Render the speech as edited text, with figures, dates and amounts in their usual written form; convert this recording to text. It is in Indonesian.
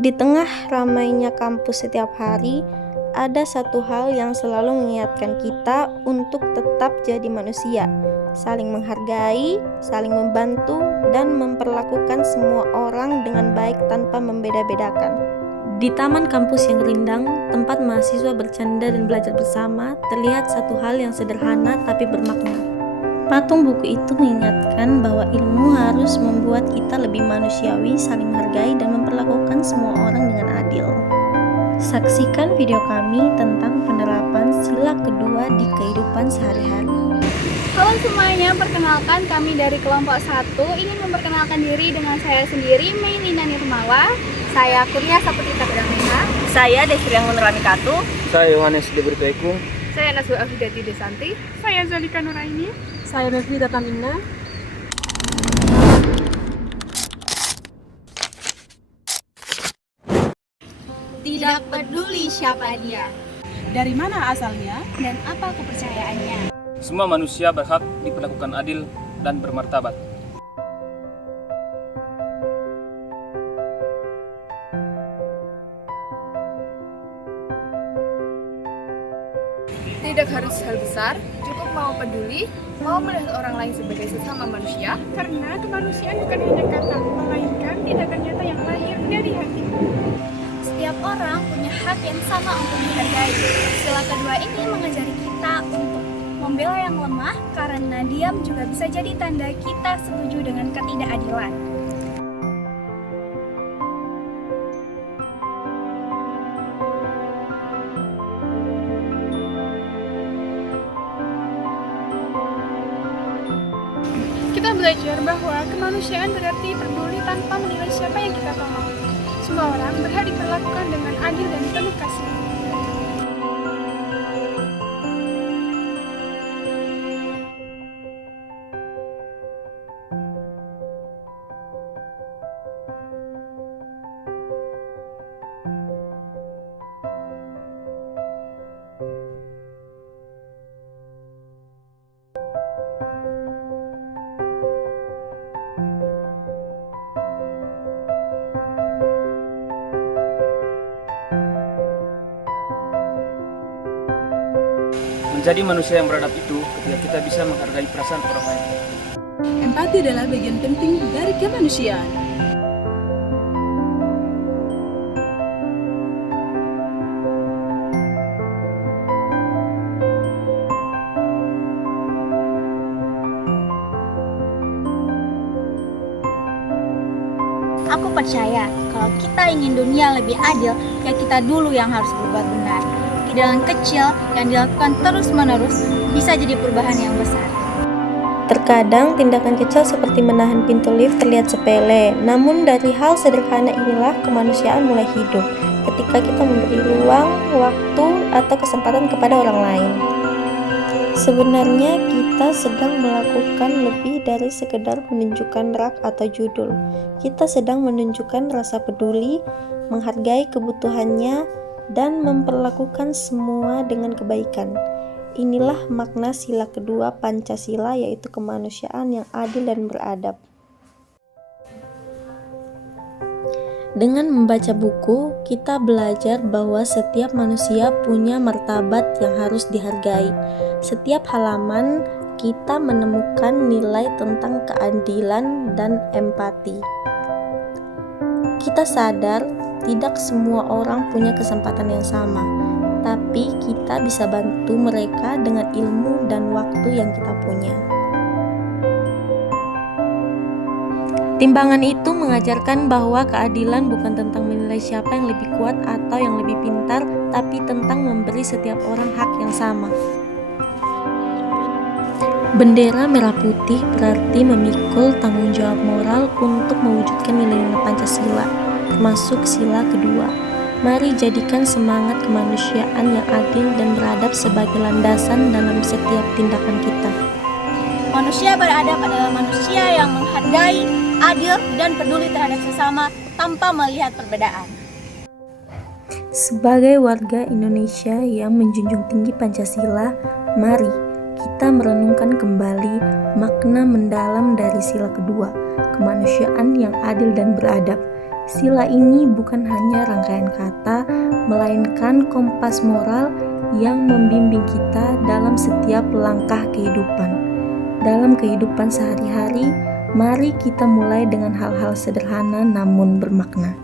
Di tengah ramainya kampus setiap hari, ada satu hal yang selalu mengingatkan kita untuk tetap jadi manusia, saling menghargai, saling membantu, dan memperlakukan semua orang dengan baik tanpa membeda-bedakan. Di taman kampus yang rindang, tempat mahasiswa bercanda dan belajar bersama, terlihat satu hal yang sederhana tapi bermakna. Patung buku itu mengingatkan bahwa ilmu harus membuat kita lebih manusiawi, saling menghargai, dan memperlakukan semua orang dengan adil. Saksikan video kami tentang penerapan sila kedua di kehidupan sehari-hari. Halo semuanya, perkenalkan kami dari kelompok 1 ingin memperkenalkan diri dengan saya sendiri, Meilina Nirmawa. Saya Kurnia Saputrita Pedangmeha. Saya Desriang Nuranikatu. Saya Yohanes Debriteku. Saya Naswa Afidati Desanti. Saya Zalika Nuraini. Saya Nevita Tamina. Tidak peduli siapa dia Dari mana asalnya? dan apa kepercayaannya. Semua manusia berhak diperlakukan adil dan bermartabat. Tidak harus hal besar, cukup mau peduli, mau melihat orang lain sebagai sesama manusia. Karena kemanusiaan bukan hanya kata, melainkan tindakan nyata yang lahir dari hati. Setiap orang punya hak yang sama untuk dihargai. Sila kedua ini mengajari kita untuk membela yang lemah, karena diam juga bisa jadi tanda kita setuju dengan ketidakadilan. Kita belajar bahwa kemanusiaan berarti peduli tanpa menilai siapa yang kita tolong. Semua orang berhak diperlakukan dengan adil dan penuh kasih. Menjadi manusia yang beradab itu ketika kita bisa menghargai perasaan orang lain. Empati adalah bagian penting dari kemanusiaan. Aku percaya kalau kita ingin dunia lebih adil, ya kita dulu yang harus berbuat benar. Keadilan kecil yang dilakukan terus-menerus bisa jadi perubahan yang besar. Terkadang tindakan kecil seperti menahan pintu lift terlihat sepele, namun dari hal sederhana inilah kemanusiaan mulai hidup, ketika kita memberi ruang, waktu, atau kesempatan kepada orang lain. Sebenarnya kita sedang melakukan lebih dari sekedar menunjukkan rak atau judul. Kita sedang menunjukkan rasa peduli, menghargai kebutuhannya, dan memperlakukan semua dengan kebaikan. Inilah makna sila kedua Pancasila, yaitu kemanusiaan yang adil dan beradab. Dengan membaca buku, kita belajar bahwa setiap manusia punya martabat yang harus dihargai. Setiap halaman, kita menemukan nilai tentang keadilan dan empati. Kita sadar tidak semua orang punya kesempatan yang sama, tapi kita bisa bantu mereka dengan ilmu dan waktu yang kita punya. Timbangan itu mengajarkan bahwa keadilan bukan tentang menilai siapa yang lebih kuat atau yang lebih pintar, tapi tentang memberi setiap orang hak yang sama. Bendera merah putih berarti memikul tanggung jawab moral untuk mewujudkan nilai-nilai Pancasila, termasuk sila kedua. Mari jadikan semangat kemanusiaan yang adil dan beradab sebagai landasan dalam setiap tindakan kita. Manusia beradab adalah manusia yang menghargai, adil, dan peduli terhadap sesama tanpa melihat perbedaan. Sebagai warga Indonesia yang menjunjung tinggi Pancasila, mari kita merenungkan kembali makna mendalam dari sila kedua, kemanusiaan yang adil dan beradab. Sila ini bukan hanya rangkaian kata, melainkan kompas moral yang membimbing kita dalam setiap langkah kehidupan. Dalam kehidupan sehari-hari, mari kita mulai dengan hal-hal sederhana namun bermakna.